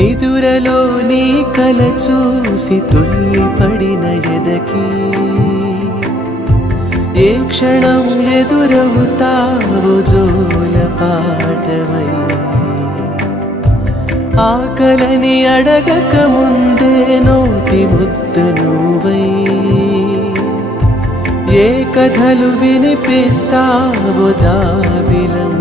నిదురలో నీ కల చూసి తుళ్ళిపడిన ఎదకి ఏ క్షణం ఎదురవుతావో జోల పాటవై ఆకలని అడగక ముందే నోటి ముద్దు నువ్వై ఏ కథలు వినిపిస్తావో జాబిలం